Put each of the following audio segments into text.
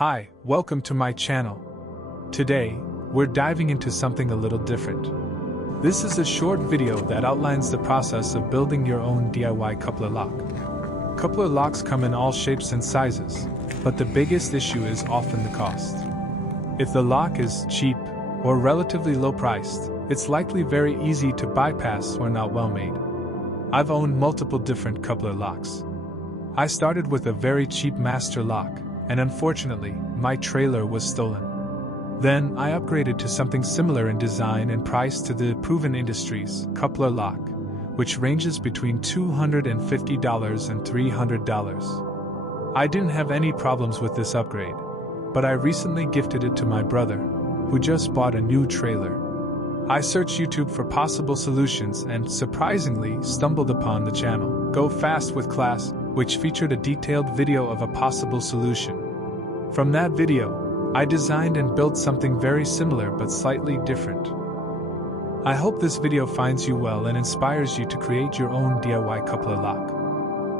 Hi, welcome to my channel. Today, we're diving into something a little different. This is a short video that outlines the process of building your own DIY coupler lock. Coupler locks come in all shapes and sizes, but the biggest issue is often the cost. If the lock is cheap or relatively low priced, it's likely very easy to bypass or not well made. I've owned multiple different coupler locks. I started with a very cheap master lock, and unfortunately, my trailer was stolen. Then I upgraded to something similar in design and price to the proven industry's coupler lock, which ranges between $250 and $300. I didn't have any problems with this upgrade, but I recently gifted it to my brother, who just bought a new trailer. I searched YouTube for possible solutions and, surprisingly, stumbled upon the channel Go Fast with Class, which featured a detailed video of a possible solution. From that video, I designed and built something very similar but slightly different. I hope this video finds you well and inspires you to create your own DIY coupler lock.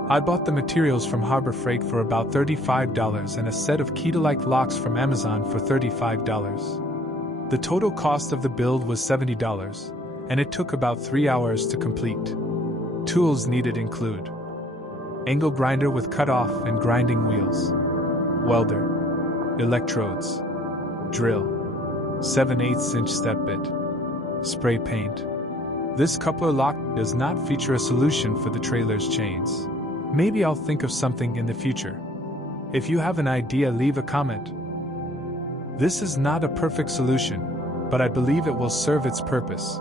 I bought the materials from Harbor Freight for about $35 and a set of key-to-like locks from Amazon for $35. The total cost of the build was $70, and it took about 3 hours to complete. Tools needed include angle grinder with cutoff and grinding wheels, welder, electrodes, drill, 7/8" step bit, spray paint. This coupler lock does not feature a solution for the trailer's chains. Maybe I'll think of something in the future. If you have an idea, leave a comment. This is not a perfect solution, but I believe it will serve its purpose.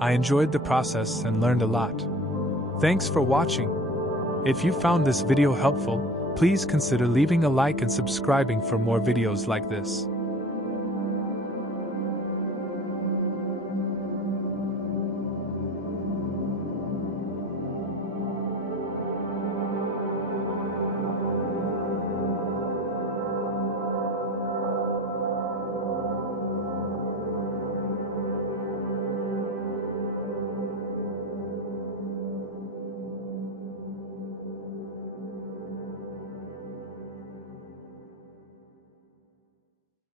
I enjoyed the process and learned a lot. Thanks for watching. If you found this video helpful, please consider leaving a like and subscribing for more videos like this.